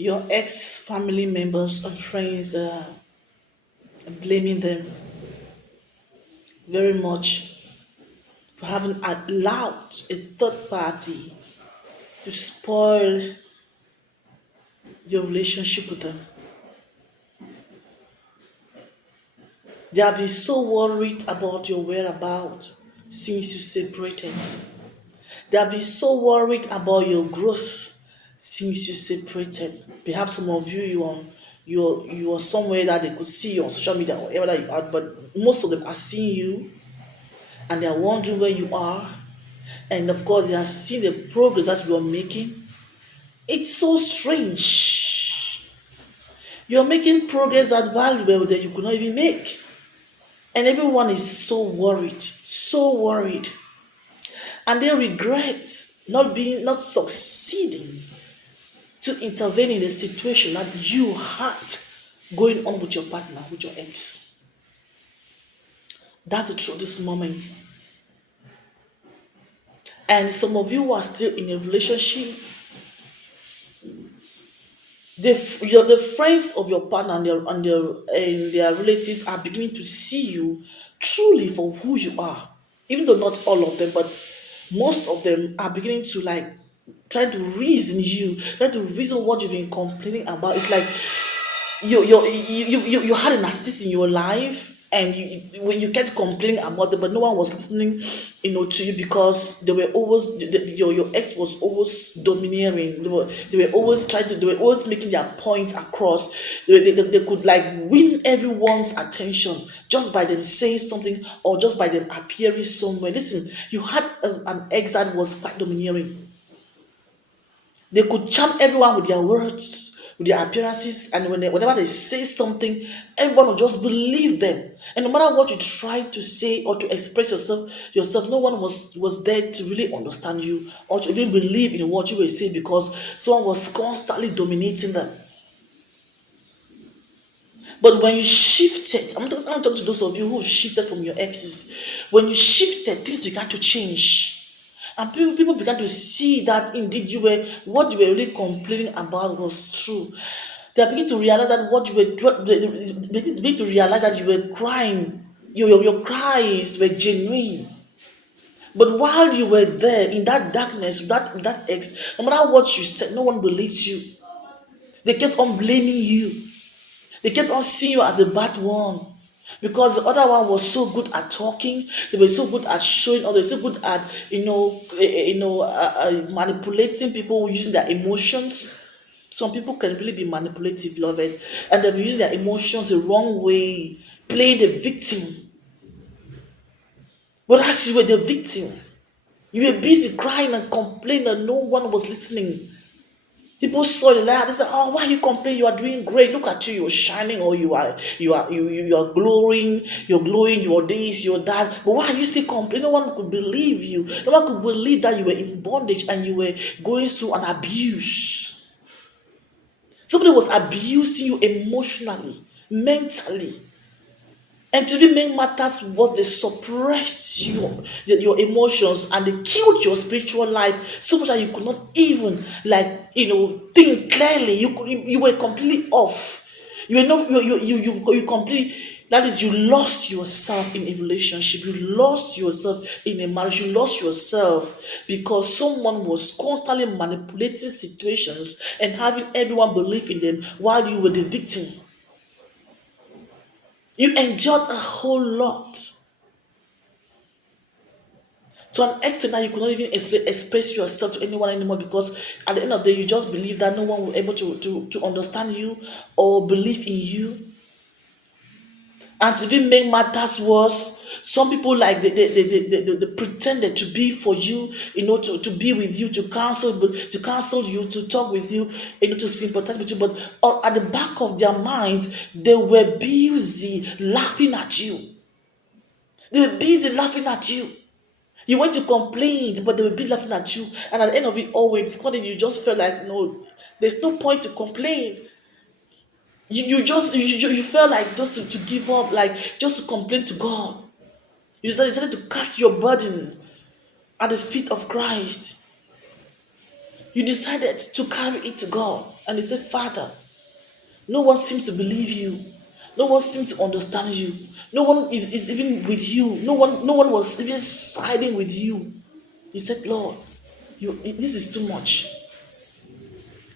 your ex family members and friends blaming them very much for having allowed a third party to spoil your relationship with them. They have been so worried about your whereabouts since you separated. They have been so worried about your growth since you separated. Perhaps some of you you are somewhere that they could see you on social media or whatever that you are, but most of them are seeing you and they are wondering where you are. And of course, they are seeing the progress that you are making. It's so strange. You're making progress at value that you could not even make. And everyone is so worried. And they regret not succeeding to intervene in a situation that you had going on with your partner, with your ex. That's the truth this moment. And some of you who are still in a relationship, the friends of your partner and their relatives are beginning to see you truly for who you are. Even though not all of them, but most of them are beginning to like try to try to reason what you've been complaining about. It's like you had a narcissist in your life and you kept complaining about them, but no one was listening, to you because they were always your ex was always domineering. They were always they were always making their points across. They could like win everyone's attention just by them saying something or just by them appearing somewhere. Listen, you had an ex that was quite domineering. They could charm everyone with their words, with their appearances, and whenever they say something, everyone will just believe them. And no matter what you try to say or to express yourself, no one was there to really understand you or to even believe in what you were saying because someone was constantly dominating them. But when you shifted, I'm talking to those of you who shifted from your exes. When you shifted, things began to change. And people began to see that indeed what you were really complaining about was true. They are beginning to realize that they begin to realize that you were crying. Your cries were genuine. But while you were there in that darkness, that ex, no matter what you said, no one believed you. They kept on blaming you. They kept on seeing you as a bad one because the other one was so good at talking. They were so good at showing, or they were so good at manipulating people using their emotions. Some people can really be manipulative, beloved, and they're using their emotions the wrong way, playing the victim. Whereas you were the victim, you were busy crying and complaining, and no one was listening. People saw the light. They said, "Oh, why you complain? You are doing great. Look at you. You're shining, or you are glowing. You're glowing. You're this. You're that. But why are you still complaining? No one could believe you. No one could believe that you were in bondage and you were going through an abuse. Somebody was abusing you emotionally, mentally." And to even make matters worse, they suppress your emotions and they killed your spiritual life so much that you could not even think clearly. You were completely off. You were not you completely, that is, you lost yourself in a relationship, you lost yourself in a marriage, you lost yourself because someone was constantly manipulating situations and having everyone believe in them while you were the victim. You endured a whole lot to an extent that you could not even express yourself to anyone anymore because at the end of the day, you just believe that no one will be able to understand you or believe in you. And to even make matters worse, some people like they pretended to be for you, to be with you, to counsel you, to talk with you, to sympathize with you. But at the back of their minds, they were busy laughing at you. They were busy laughing at you. You went to complain, but they were busy laughing at you. And at the end of it all, when it's called, you just felt like, no, there's no point to complain. You felt like just to give up, like just to complain to God. You decided to cast your burden at the feet of Christ. You decided to carry it to God. And you said, Father, no one seems to believe you. No one seems to understand you. No one is even with you. No one was even siding with you. You said, Lord, this is too much.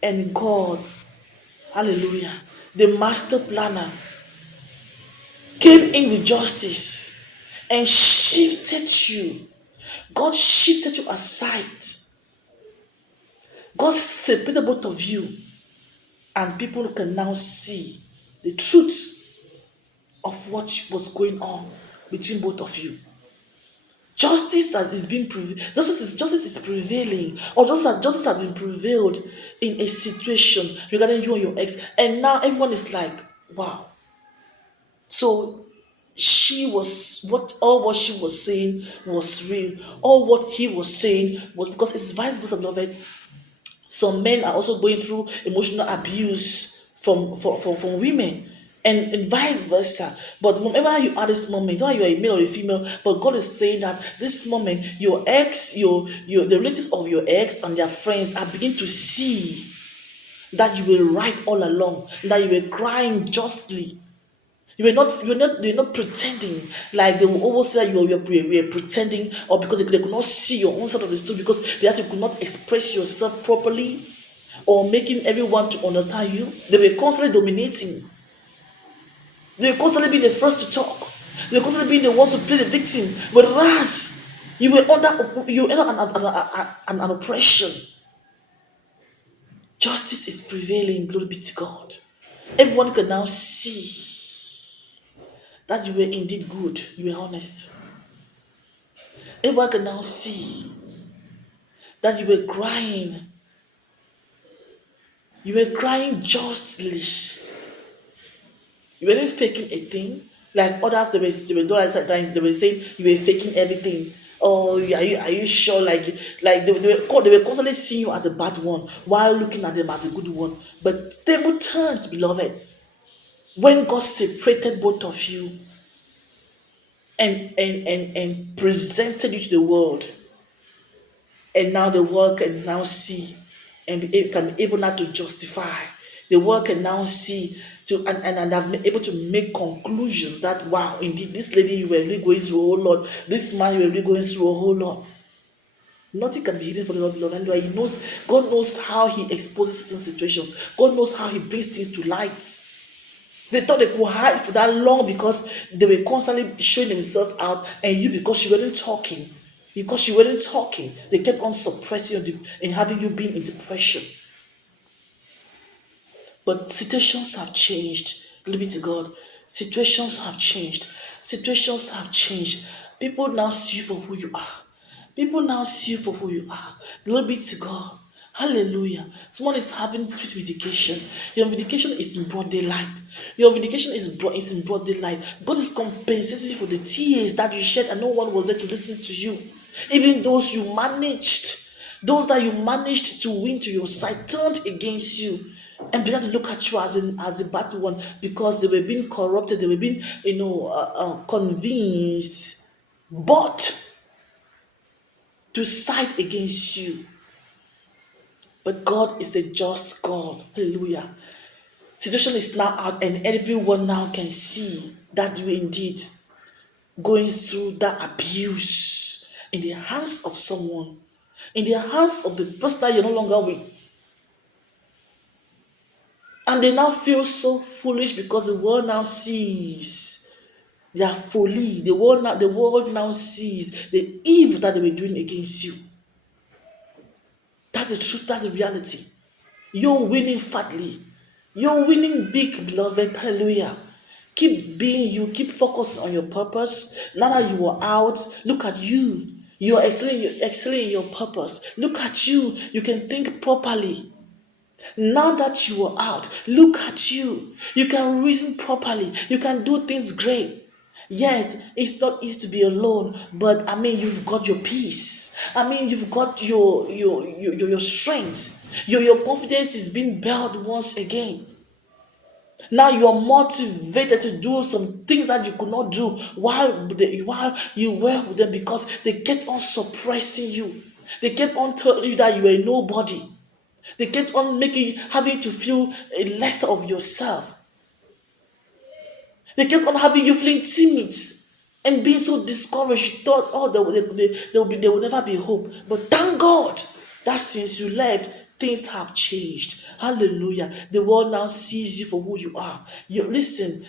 And God, hallelujah, the master planner came in with justice and shifted you. God shifted you aside. God separated both of you, and people can now see the truth of what was going on between both of you. Justice is prevailing, or justice has been prevailed in a situation regarding you and your ex, and now everyone is like, wow. So she was all what she was saying was real. All what he was saying was, because it's vice versa, beloved. Some men are also going through emotional abuse from women, and vice versa. But whenever you are this moment, whether you are a male or a female, but God is saying that this moment, your ex, your the relatives of your ex and their friends are beginning to see that you were right all along, that you were crying justly. You were not pretending, like they will always say that you were pretending, or because they could not see your own side of the story, because perhaps you could not express yourself properly, or making everyone to understand you. They were constantly dominating. They were constantly being the first to talk. They were constantly being the ones to play the victim. Whereas you were under an oppression. Justice is prevailing. Glory be to God. Everyone can now see that you were indeed good. You were honest. Everyone can now see that you were crying. You were crying justly. You weren't faking a thing. Like others, they were saying you were faking everything. Oh, are you sure? They were constantly seeing you as a bad one while looking at them as a good one. But table turned, beloved, when God separated both of you and presented you to the world. And now the world can now see, and can be able now to justify. The world can now see and have been able to make conclusions that, wow, indeed, this lady, you were really going through a whole lot. This man, you were really going through a whole lot. Nothing can be hidden for the Lord, beloved. And God knows how He exposes certain situations. God knows how He brings things to light. They thought they could hide for that long because they were constantly showing themselves out, and you, because you weren't talking. Because you weren't talking, they kept on suppressing you and having you being in depression. But situations have changed. Glory be to God. Situations have changed. Situations have changed. People now see you for who you are. People now see you for who you are. Glory be to God. Hallelujah. Someone is having sweet vindication. Your vindication is in broad daylight. Your vindication is in broad daylight. God is compensating you for the tears that you shed and no one was there to listen to you. Even those that you managed to win to your side turned against you and began to look at you as a bad one, because they were being corrupted, they were being convinced, but to side against you. But God is a just God. Hallelujah. Situation is now out, and everyone now can see that you indeed going through that abuse in the hands of someone, in the hands of the person that you're no longer with. And they now feel so foolish because the world now sees their folly. The world now sees the evil that they were doing against you. That's the truth, that's the reality. You're winning fatly. You're winning big, beloved. Hallelujah. Keep being you. Keep focusing on your purpose. Now that you are out, look at you. You're excelling in your purpose. Look at you. You can think properly. Now that you are out, look at you. You can reason properly. You can do things great. Yes, it's not easy to be alone, but I mean, you've got your peace. I mean, you've got your strength. Your confidence is being built once again. Now you are motivated to do some things that you could not do while you were with them, because they kept on suppressing you. They kept on telling you that you were nobody. They kept on having to feel lesser of yourself. They kept on having you feeling timid and being so discouraged. You thought, oh, there will never be hope. But thank God that since you left, things have changed. Hallelujah. The world now sees you for who you are. Listen,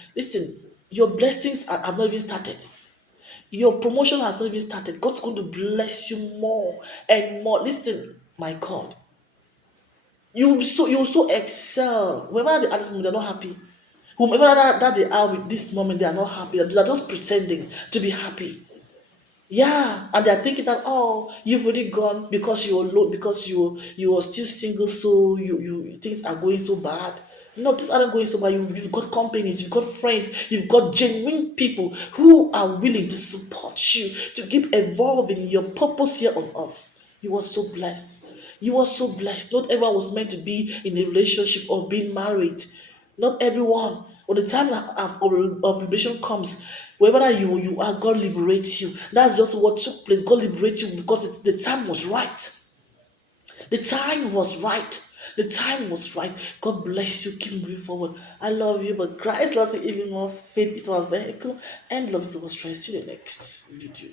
your blessings have not even started. Your promotion has not even started. God's going to bless you more and more. Listen, my God, you so excel. Whoever they are this moment, they're not happy. Whomever that they are with this moment, they are not happy. They're just pretending to be happy. Yeah, and they're thinking that, oh, you've already gone because you're alone, because you are still single, so you things are going so bad. No, things aren't going so bad. You've got companies, you've got friends, you've got genuine people who are willing to support you to keep evolving your purpose here on earth. You are so blessed. You are so blessed. Not everyone was meant to be in a relationship or being married. Not everyone. When the time of liberation comes, wherever you are, God liberates you. That's just what took place. God liberates you because the time was right. The time was right. The time was right. God bless you. Keep moving forward. I love you, but Christ loves you even more. Faith is our vehicle, and love is our strength. See you in the next video.